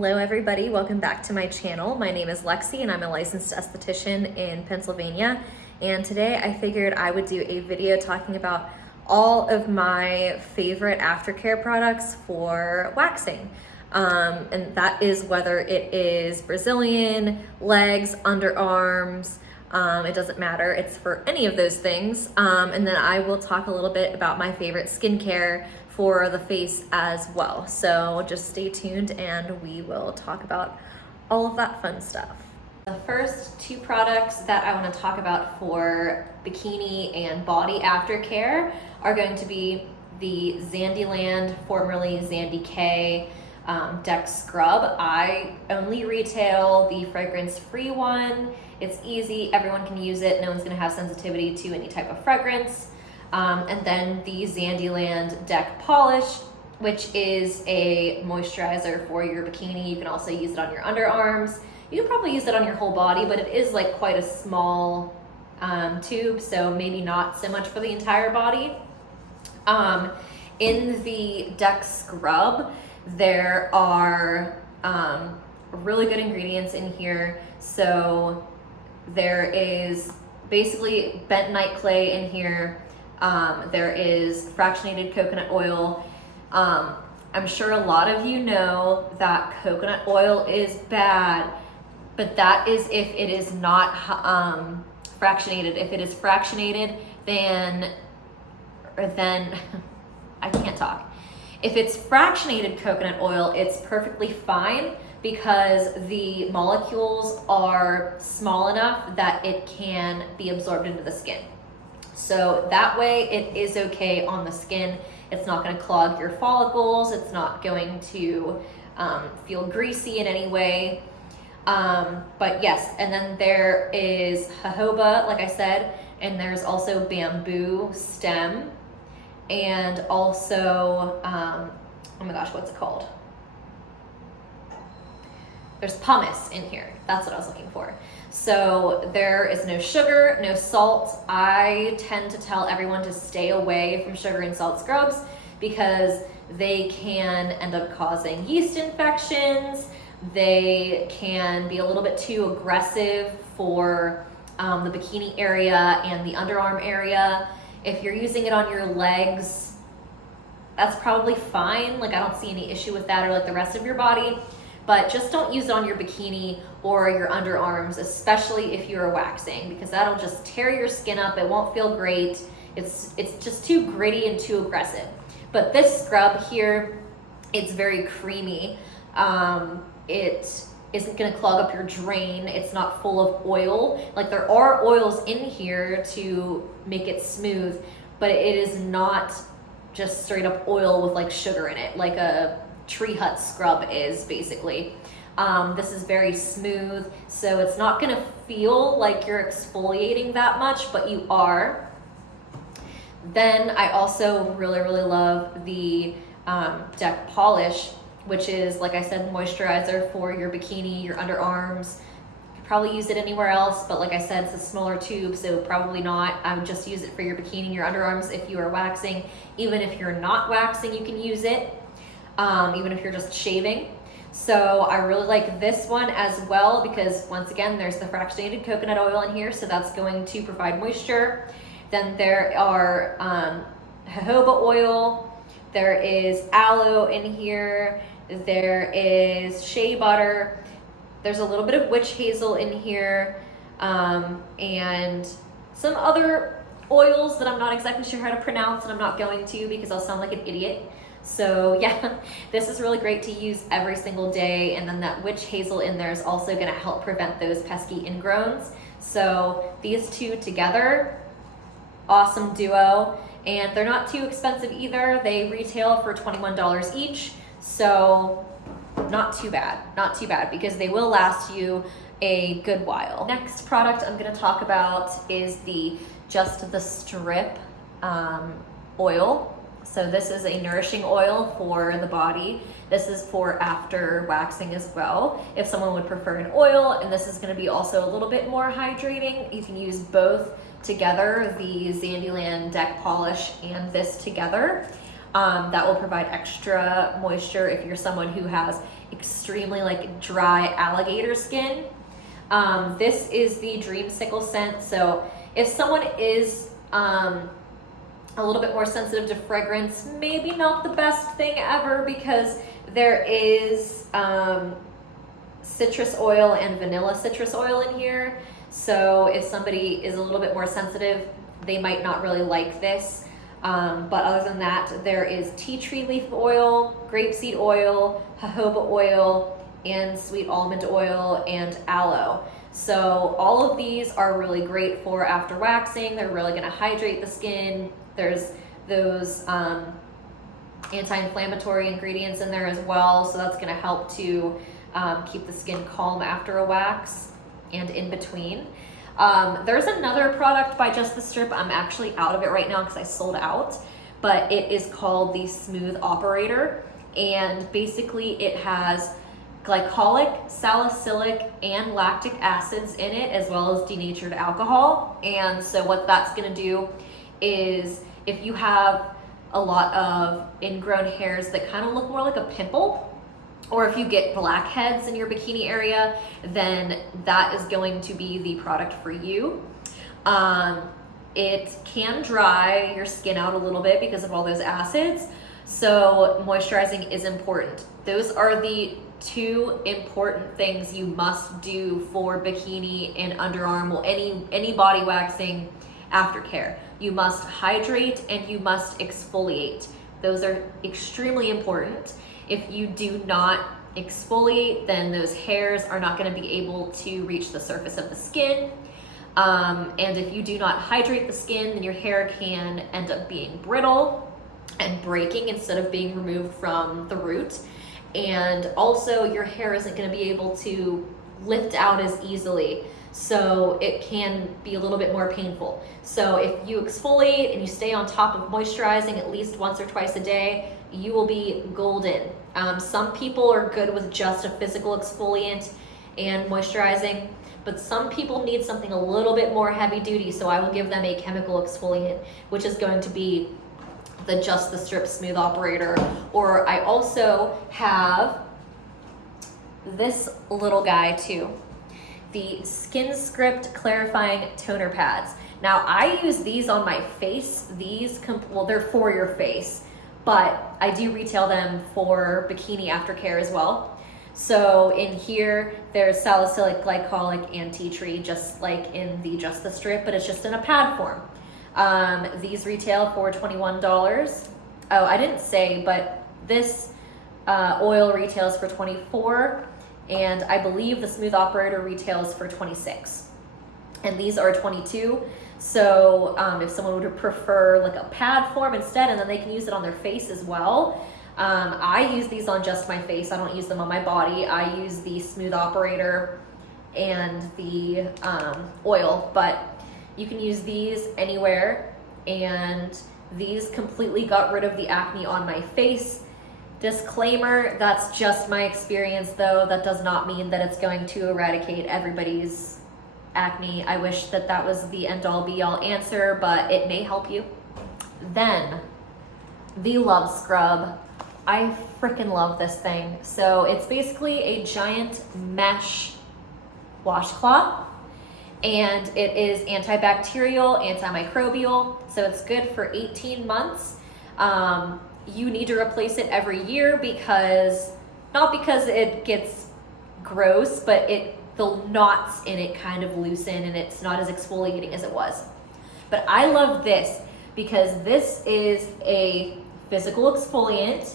Hello everybody, welcome back to my channel. My name is Lexi and I'm a licensed esthetician in Pennsylvania. And today I figured I would do a video talking about all of my favorite aftercare products for waxing. And that is whether it is Brazilian, legs, underarms, it doesn't matter, it's for any of those things. And then I will talk a little bit about my favorite skincare for the face as well. So just stay tuned and we will talk about all of that fun stuff. The first two products that I want to talk about for bikini and body aftercare are going to be the Zandyland, formerly Zandy K, Deck Scrub. I only retail the fragrance-free one. It's easy, everyone can use it, no one's gonna have sensitivity to any type of fragrance. And then the Zandyland Deck Polish, which is a moisturizer for your bikini. You can also use it on your underarms. You can probably use it on your whole body, but it is like quite a small tube, so maybe not so much for the entire body. In the Deck Scrub, there are really good ingredients in here. So there is basically bentonite clay in here. There is fractionated coconut oil. I'm sure a lot of you know that coconut oil is bad, but that is if it is not fractionated. If it is fractionated, then I can't talk. If it's fractionated coconut oil, it's perfectly fine because the molecules are small enough that it can be absorbed into the skin. So that way it is okay on the skin. It's not going to clog your follicles. It's not going to feel greasy in any way. But yes, and then there is jojoba, like I said, and there's also bamboo stem, and also, oh my gosh, what's it called? There's pumice in here. That's what I was looking for. So there is no sugar, no salt. I tend to tell everyone to stay away from sugar and salt scrubs because they can end up causing yeast infections. They can be a little bit too aggressive for the bikini area and the underarm area. If you're using it on your legs, that's probably fine. Like, I don't see any issue with that, or like the rest of your body. But just don't use it on your bikini or your underarms, especially if you're waxing, because that'll just tear your skin up. It won't feel great. It's just too gritty and too aggressive. But this scrub here, it's very creamy. It isn't gonna clog up your drain. It's not full of oil. Like, there are oils in here to make it smooth, but it is not just straight up oil with like sugar in it, like a Tree Hut scrub is basically. This is very smooth, so it's not gonna feel like you're exfoliating that much, but you are. Then I also really love the Deck Polish, which is, like I said, moisturizer for your bikini, your underarms. You could probably use it anywhere else, but like I said, it's a smaller tube, so probably not. I would just use it for your bikini, your underarms if you are waxing. Even if you're not waxing, you can use it. Even if you're just shaving. So I really like this one as well because, once again, there's the fractionated coconut oil in here, so that's going to provide moisture. Then there are jojoba oil, there is aloe in here, there is shea butter, there's a little bit of witch hazel in here, and some other oils that I'm not exactly sure how to pronounce, and I'm not going to because I'll sound like an idiot. So yeah, this is really great to use every single day. And then that witch hazel in there is also gonna help prevent those pesky ingrowns. So these two together, awesome duo. And they're not too expensive either. They retail for $21 each. So not too bad because they will last you a good while. Next product I'm gonna talk about is the Just the Strip oil. So this is a nourishing oil for the body. This is for after waxing as well, if someone would prefer an oil, and this is gonna be also a little bit more hydrating. You can use both together, the Zandyland Deck Polish and this together. That will provide extra moisture if you're someone who has extremely like dry alligator skin. This is the Dreamsicle scent. So if someone is a little bit more sensitive to fragrance, maybe not the best thing ever, because there is citrus oil and vanilla citrus oil in here. So if somebody is a little bit more sensitive, they might not really like this. But other than that, there is tea tree leaf oil, grapeseed oil, jojoba oil, and sweet almond oil, and aloe. So all of these are really great for after waxing. They're really going to hydrate the skin. There's those anti-inflammatory ingredients in there as well, so that's going to help to keep the skin calm after a wax and in between. There's another product by Just the Strip. I'm actually out of it right now because I sold out, but it is called the Smooth Operator, and basically it has glycolic, salicylic, and lactic acids in it, as well as denatured alcohol. And so what that's going to do is, if you have a lot of ingrown hairs that kind of look more like a pimple, or if you get blackheads in your bikini area, then that is going to be the product for you. It can dry your skin out a little bit because of all those acids, so moisturizing is important. Those are the two important things you must do for bikini and underarm, well, any body waxing aftercare. You must hydrate and you must exfoliate. Those are extremely important. If you do not exfoliate, then those hairs are not going to be able to reach the surface of the skin. And if you do not hydrate the skin, then your hair can end up being brittle and breaking instead of being removed from the root. And also your hair isn't going to be able to lift out as easily, so it can be a little bit more painful. So if you exfoliate and you stay on top of moisturizing at least once or twice a day, you will be golden. Some people are good with just a physical exfoliant and moisturizing, but some people need something a little bit more heavy duty, so I will give them a chemical exfoliant, which is going to be the Just the Strip Smooth Operator. Or I also have this little guy too, the Skinscript Clarifying Toner Pads. Now I use these on my face. Well, they're for your face, but I do retail them for bikini aftercare as well. So in here, there's salicylic, glycolic, and tea tree, just like in the Just the Strip, but it's just in a pad form. These retail for $21. Oh, I didn't say, but this oil retails for $24, and I believe the Smooth Operator retails for $26. And these are $22. So if someone would prefer like a pad form instead, and then they can use it on their face as well. I use these on just my face. I don't use them on my body. I use the Smooth Operator and the oil, but you can use these anywhere, and these completely got rid of the acne on my face. Disclaimer, that's just my experience though. That does not mean that it's going to eradicate everybody's acne. I wish that that was the end-all be-all answer, but it may help you. Then, the Love Scrub. I freaking love this thing. So it's basically a giant mesh washcloth, and it is antibacterial, antimicrobial, so it's good for 18 months. You need to replace it every year because, not because it gets gross, but the knots in it kind of loosen and it's not as exfoliating as it was. But I love this because this is a physical exfoliant.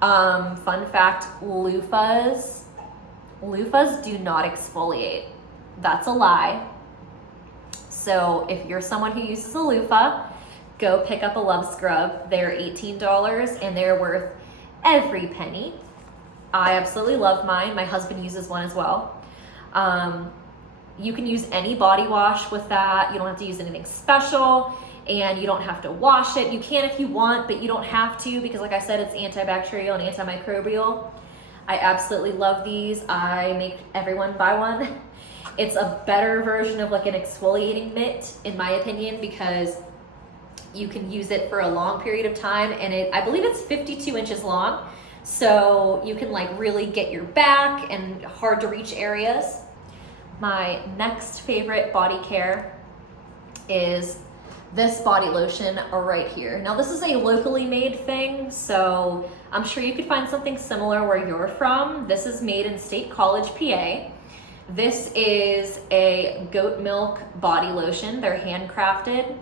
Fun fact, loofahs do not exfoliate. That's a lie. So if you're someone who uses a loofah, go pick up a Love Scrub. They're $18 and they're worth every penny. I absolutely love mine. My husband uses one as well. You can use any body wash with that. You don't have to use anything special, and you don't have to wash it. You can if you want, but you don't have to, because like I said, it's antibacterial and antimicrobial. I absolutely love these. I make everyone buy one. It's a better version of like an exfoliating mitt, in my opinion, because you can use it for a long period of time, and I believe it's 52 inches long. so you can like really get your back and hard to reach areas. My next favorite body care is this body lotion right here. Now this is a locally made thing, so I'm sure you could find something similar where you're from. This is made in State College, PA. This is a goat milk body lotion. They're handcrafted.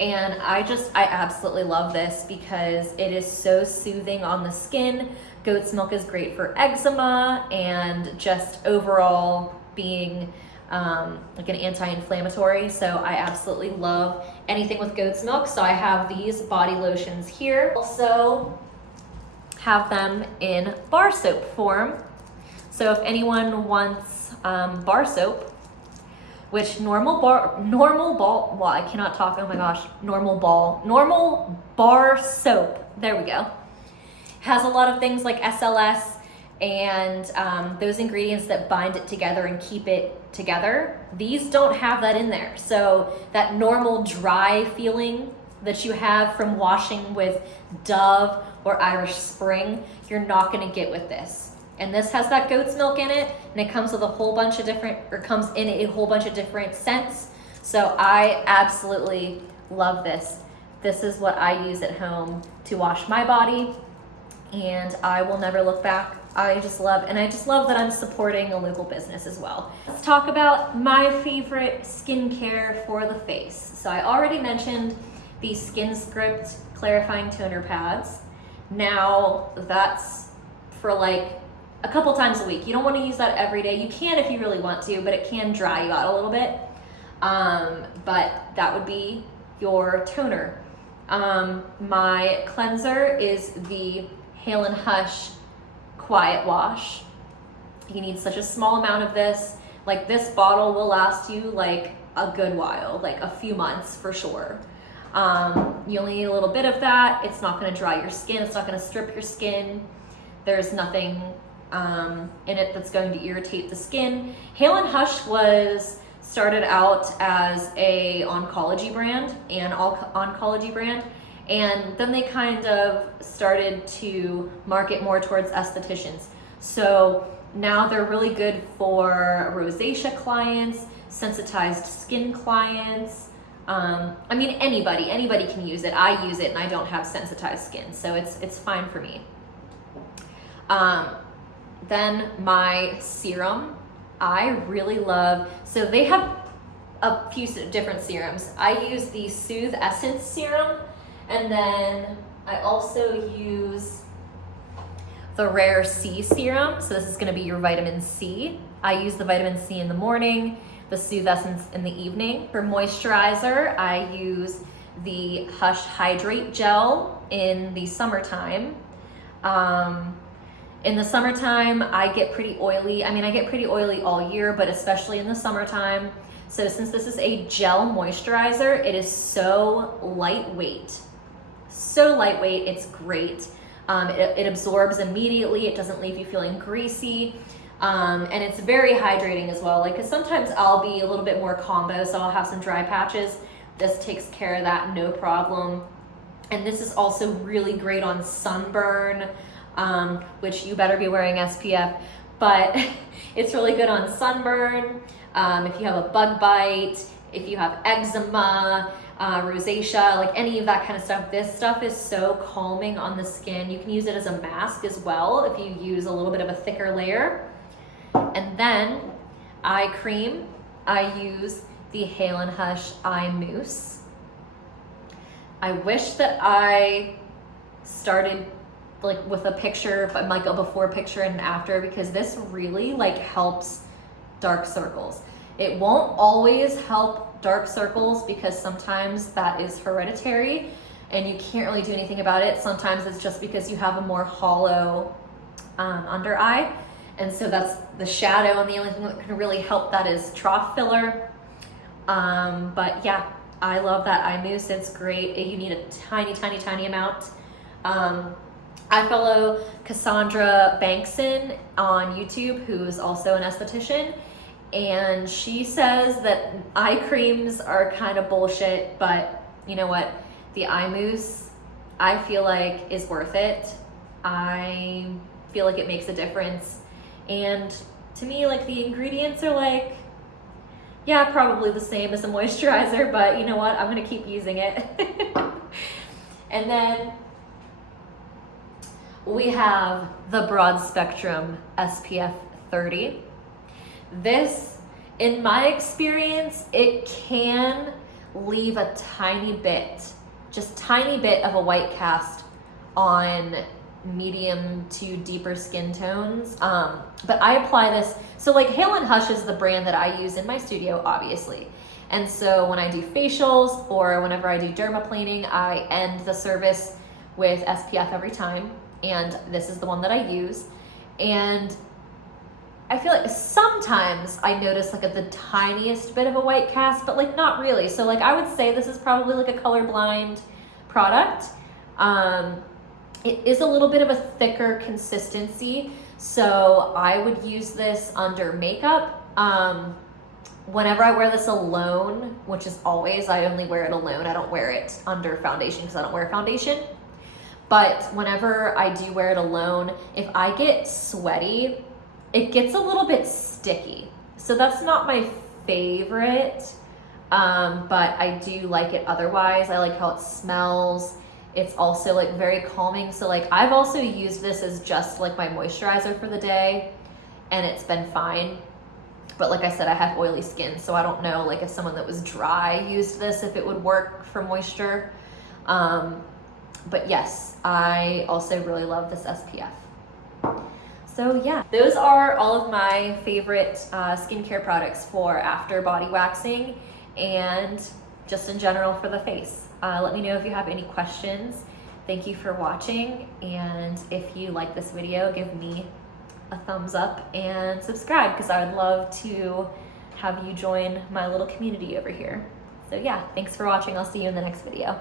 And I absolutely love this because it is so soothing on the skin. Goat's milk is great for eczema and just overall being like an anti-inflammatory. So I absolutely love anything with goat's milk. So I have these body lotions here. Also have them in bar soap form. So if anyone wants bar soap, which normal bar soap, there we go, has a lot of things like SLS and those ingredients that bind it together and keep it together. These don't have that in there. So that normal dry feeling that you have from washing with Dove or Irish Spring, you're not gonna get with this. And this has that goat's milk in it, and it comes with a whole bunch of different, or comes in a whole bunch of different scents. So I absolutely love this. This is what I use at home to wash my body, and I will never look back. I just love that I'm supporting a local business as well. Let's talk about my favorite skincare for the face. So I already mentioned the Skinscript clarifying toner pads. Now that's for like a couple times a week. You don't want to use that every day. You can if you really want to, but it can dry you out a little bit. But that would be your toner. My cleanser is the Hale & Hush Quiet Wash. You need such a small amount of this. Like this bottle will last you like a good while, like a few months for sure. You only need a little bit of that. It's not going to dry your skin. It's not going to strip your skin. There's nothing in it that's going to irritate the skin. Hale & Hush was started out as a oncology brand, and then they kind of started to market more towards estheticians. So now they're really good for rosacea clients, sensitized skin clients. I mean, anybody can use it. I use it and I don't have sensitized skin, so it's fine for me. Then my serum, I really love, so they have a few different serums. I use the Soothe Essence serum, and then I also use the Rare C serum. So this is gonna be your vitamin C. I use the vitamin C in the morning, the Soothe Essence in the evening. For moisturizer, I use the Hush Hydrate Gel in the summertime. In the summertime, I get pretty oily. I mean, I get pretty oily all year, but especially in the summertime. So since this is a gel moisturizer, it is so lightweight. So lightweight, it's great. It absorbs immediately. It doesn't leave you feeling greasy. And it's very hydrating as well. Like, 'cause sometimes I'll be a little bit more combo, so I'll have some dry patches. This takes care of that, no problem. And this is also really great on sunburn, which you better be wearing SPF, but it's really good on sunburn. If you have a bug bite, if you have eczema, rosacea, like any of that kind of stuff, this stuff is so calming on the skin. You can use it as a mask as well if you use a little bit of a thicker layer. And then eye cream, I use the Hale & Hush Eye Mousse. I wish that I started like with a picture, but like a before picture and an after, because this really like helps dark circles. It won't always help dark circles because sometimes that is hereditary and you can't really do anything about it. Sometimes it's just because you have a more hollow under eye. And so that's the shadow, and the only thing that can really help that is trough filler. But yeah, I love that eye mousse. It's great. You need a tiny, tiny, tiny amount. I follow Cassandra Bankson on YouTube, who is also an esthetician, and she says that eye creams are kind of bullshit, but you know what? The eye mousse, I feel like, is worth it. I feel like it makes a difference. And to me, like, the ingredients are like, yeah, probably the same as a moisturizer, but you know what? I'm gonna keep using it. And then we have the Broad Spectrum SPF 30. This, in my experience, it can leave a tiny bit, just tiny bit of a white cast on medium to deeper skin tones. But I apply this, so like Hale and Hush is the brand that I use in my studio, obviously. And so when I do facials or whenever I do dermaplaning, I end the service with SPF every time. And this is the one that I use. And I feel like sometimes I notice like the tiniest bit of a white cast, but like not really. So like I would say this is probably like a colorblind product. It is a little bit of a thicker consistency, so I would use this under makeup. Whenever I wear this alone, which is always, I only wear it alone. I don't wear it under foundation because I don't wear foundation. But whenever I do wear it alone, if I get sweaty, it gets a little bit sticky. So that's not my favorite, but I do like it otherwise. I like how it smells. It's also like very calming. So like I've also used this as just like my moisturizer for the day, and it's been fine. But like I said, I have oily skin, so I don't know like if someone that was dry used this, if it would work for moisture. But yes, I also really love this SPF. So yeah, those are all of my favorite skincare products for after body waxing and just in general for the face. Let me know if you have any questions. Thank you for watching, and if you like this video, give me a thumbs up and subscribe because I would love to have you join my little community over here. So yeah, thanks for watching. I'll see you in the next video.